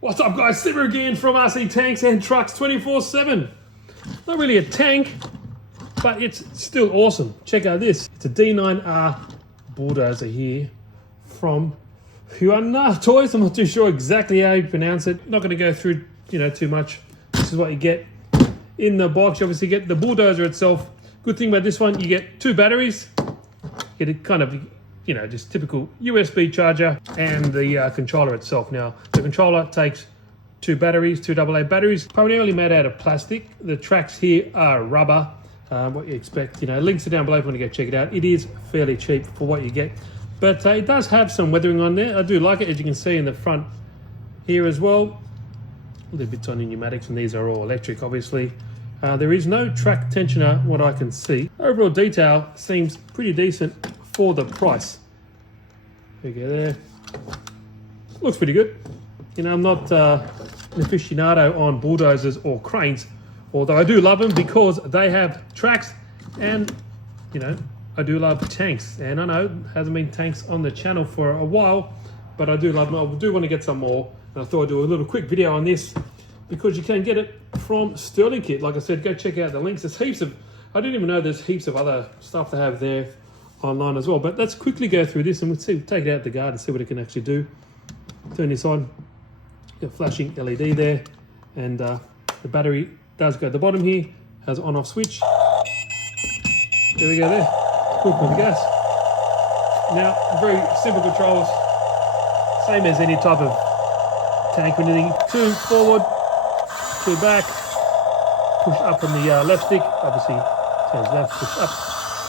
What's up guys, Sliver again from RC Tanks and Trucks 24/7. Not really a tank, but it's still awesome. Check out this. It's a D9R Bulldozer here from Huana Toys. I'm not too sure exactly how you pronounce it. Not going to go through too much. This is what you get in the box. You obviously get the Bulldozer itself. Good thing about this one, you get 2 batteries. You get a kind of just typical USB charger and the controller itself. Now, the controller takes 2 batteries, 2 AA batteries, primarily made out of plastic. The tracks here are rubber, what you expect. Links are down below if you want to go check it out. It is fairly cheap for what you get, but it does have some weathering on there. I do like it, as you can see in the front here as well. A little bit on the pneumatics, and these are all electric, obviously. There is no track tensioner, what I can see. Overall detail seems pretty decent for the price. There you go there. Looks pretty good. I'm not an aficionado on bulldozers or cranes, although I do love them because they have tracks, and I do love tanks. And I know hasn't been tanks on the channel for a while, but I do love them. I do want to get some more, and I thought I'd do a little quick video on this because you can get it from Sterling Kit. Like I said, go check out the links. There's heaps of, I didn't even know there's heaps of other stuff they have there online as well. But let's quickly go through this and we'll see, take it out the guard and see what it can actually do. Turn this on, got flashing LED there, and the battery does go at the bottom here, has an on-off switch. There we go there, quick with the gas. Now, very simple controls, same as any type of tank or anything. 2 forward, 2 back, push up on the left stick, obviously turns left, push up.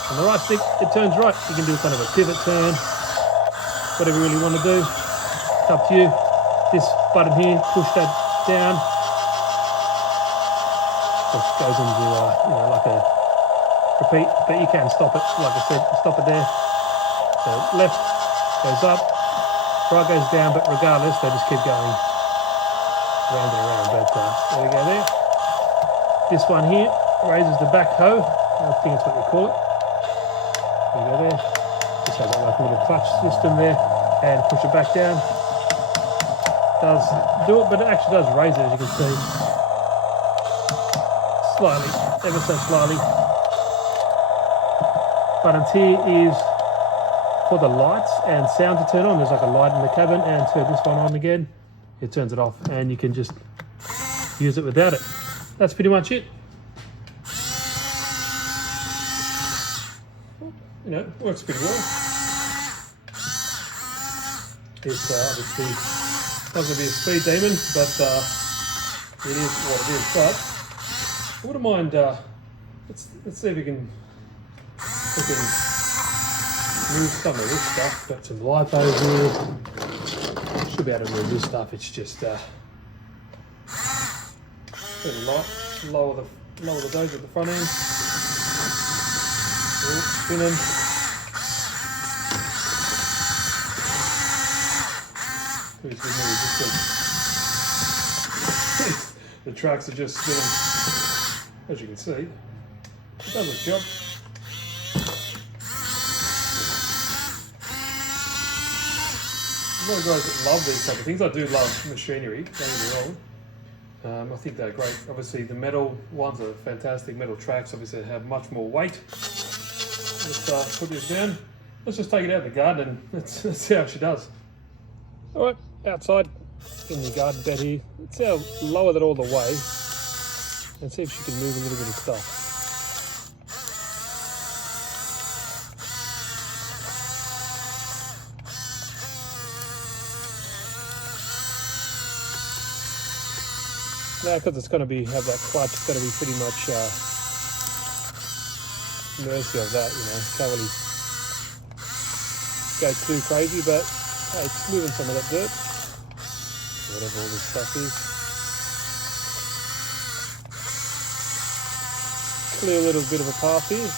On the right stick, it turns right. You can do kind of a pivot turn, whatever you really want to do. It's up to you. This button here, push that down. It goes into like a repeat, but you can stop it. Like I said, stop it there. So left goes up, right goes down, but regardless, they just keep going round and around. But there we go there. This one here raises the back hoe. I think that's what they call it. There you go there. Just have like a little clutch system there, and push it back down. Does do it, but it actually does raise it, as you can see. Slightly, ever so slightly. Buttons here is for the lights and sound to turn on. There's like a light in the cabin, and turn this one on again. It turns it off, and you can just use it without it. That's pretty much it. Works pretty well. It's obviously not going to be a speed demon, but it is what it is. But I wouldn't mind. Let's see if we can move some of this stuff. Got some lipos here. Should be able to move this stuff. It's just pretty light. Lower the dozer at the front end. Spinning. The tracks are just spinning, as you can see. It does its job. A lot of guys that love these type of things. I do love machinery, don't get me wrong. I think they're great. Obviously the metal ones are fantastic. Metal tracks obviously have much more weight. Let's put this down. Let's just take it out of the garden and let's see how she does. Alright, outside in the garden bed here. Let's lower that all the way and see if she can move a little bit of stuff. Now, because it's going to have that clutch, it's going to be pretty much mercy of that, can't really go too crazy, but hey, it's moving some of that dirt, whatever all this stuff is. Clear a little bit of a path here.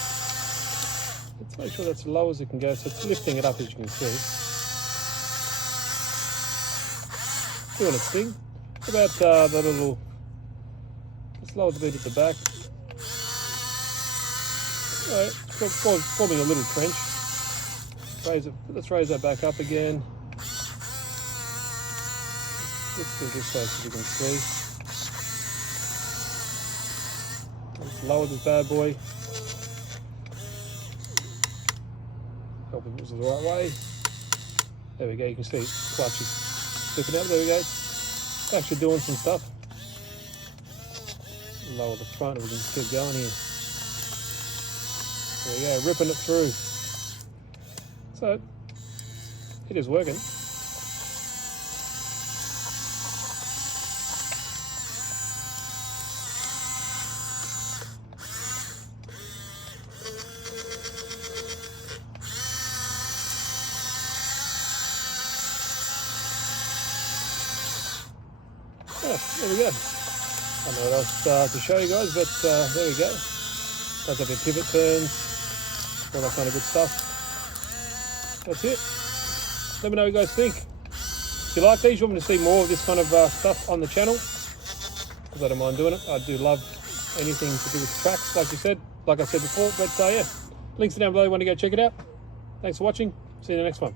Let's make sure that's as low as it can go, so it's lifting it up, as you can see. Doing its thing. It's about that little, just lower the bit at the back. It's forming a little trench. Let's raise that back up again. Let's do this way so you can see. Let's lower this bad boy. Hope it was the right way. There we go, you can see clutch is slipping out. There we go. It's actually doing some stuff. Lower the front and we can keep going here. There we go, ripping it through. So, it is working. Oh, there we go. I don't know what else to show you guys, but there we go. Does have your pivot turns, all that kind of good stuff. That's it. Let me know what you guys think. If you like these, you want me to see more of this kind of stuff on the channel, because I don't mind doing it. I do love anything to do with tracks, like I said before. But yeah, links are down below. You want to go check it out. Thanks for watching. See you in the next one.